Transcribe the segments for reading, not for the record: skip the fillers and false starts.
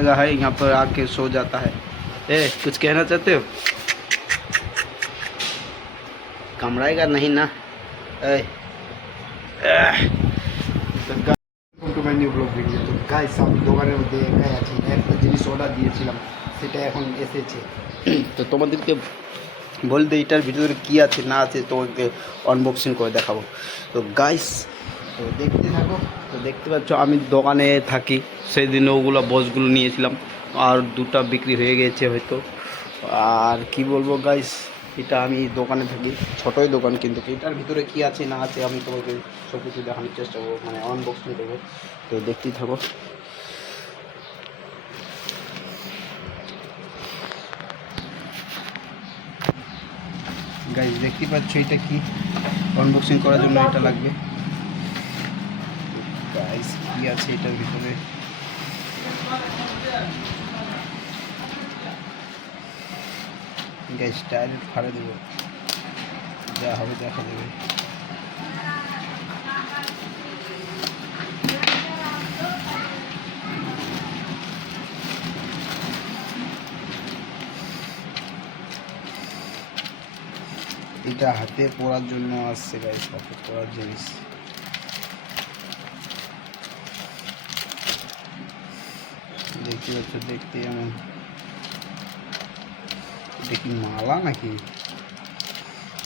जगह है, यहाँ पर आके सो जाता है। कुछ कहना चाहते हो? কামড়ায়গা नहीं ना। To my new blog video. তো গাইস, আমি দোকানের মধ্যে একাই আছি, একটা জিনিস অর্ডার দিয়েছিলাম, সেটা এখন এসেছে। তো তোমাদেরকে বলতে এটার ভিতরে কী আছে না আছে তোমাকে আনবক্সিং করে দেখাবো। তো গাইস, তো দেখতে থাকো। তো দেখতে পাচ্ছ আমি দোকানে থাকি, সেই দিন ওগুলো বসগুলো নিয়েছিলাম, আর দুটা বিক্রি হয়ে গেছে হয়তো। আর কি বলবো গাইস, এটা আমি দোকানে থাকি, ছোটোই দোকান, কিন্তু এটার ভিতরে কী আছে না আছে আমি তোমাকে সব কিছু দেখানোর চেষ্টা করবো, মানে আনবক্সিং করবো। তো দেখতেই থাকো। গাইস দেখতে পাচ্ছ এটা কি, আনবক্সিং করার জন্য এটা লাগবে। গাইস কি আছে এটার ভিতরে, গাইস ডাইরেক্ট ফাড়ে দেবো, যা হবে দেখা যাবে। এটা হাতে পরার জন্য আসছে গাইস, হাতে পরার জিনিস। দেখতে পাচ্ছ, দেখতে এমন। এটা কি মালা নাকি?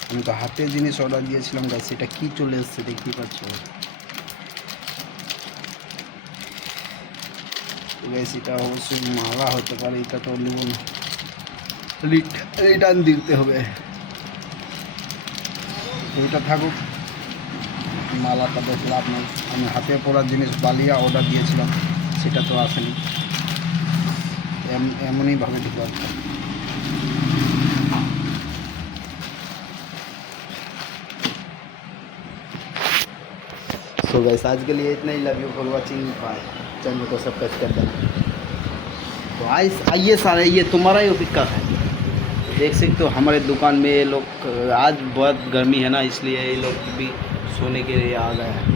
আমি তো হাতের জিনিস অর্ডার দিয়েছিলাম গাইস, এটা কি চলে এসছে দেখতেই পাচ্ছ গাইস। এটা অবশ্যই মালা হতে পারে, এটা তো নেব না, রিটার্ন দিতে হবে। ওইটা থাকুক, মালাটা বেশ লাভ নেই। আমি হাতে পরার জিনিস বালিয়া অর্ডার দিয়েছিলাম, সেটা তো আসেনি, এমনইভাবে ঢুকাব। सो गाइस, आज के लिए इतना ही। Love you for watching, bye. Channel को सब्सक्राइब कर देना। तो आइए सारे, ये तुम्हारा ही पिक्का है। देख सकते हो हमारे दुकान में ये लोग, आज बहुत गर्मी है ना, इसलिए ये लोग भी सोने के लिए आ गए हैं,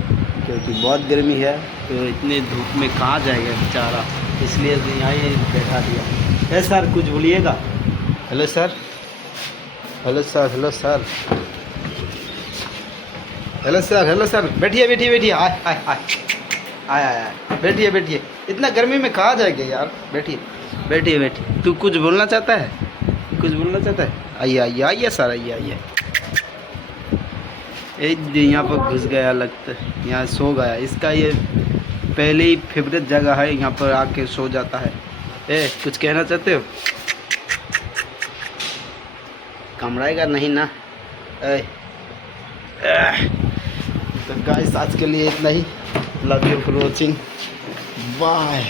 क्योंकि बहुत गर्मी है, तो इतने धूप में कहाँ जाएगा बेचारा, इसलिए यहाँ ही बैठा दिया। सर कुछ बोलिएगा? Hello sir, hello sir, hello sir, hello sir, hello sir, बैठिए बैठिए बैठिए, आए आए आए आए आए, बैठिए बैठिए। इतना गर्मी में कहाँ जाएंगे यार, बैठिए बैठिए बैठिए। तू कुछ बोलना चाहता है? कुछ बोलना चाहता है? आइए आइए आइए सर, आइए आइए। यहाँ पर घुस गया लगता है, यहाँ सो गया। इसका ये पहले ही फेवरेट जगह है, यहाँ पर आके सो जाता है। कुछ कहना चाहते हो? कामड़ाएगा नहीं ना। तो गाइस, आज के लिए इतना ही। Love you for watching, bye.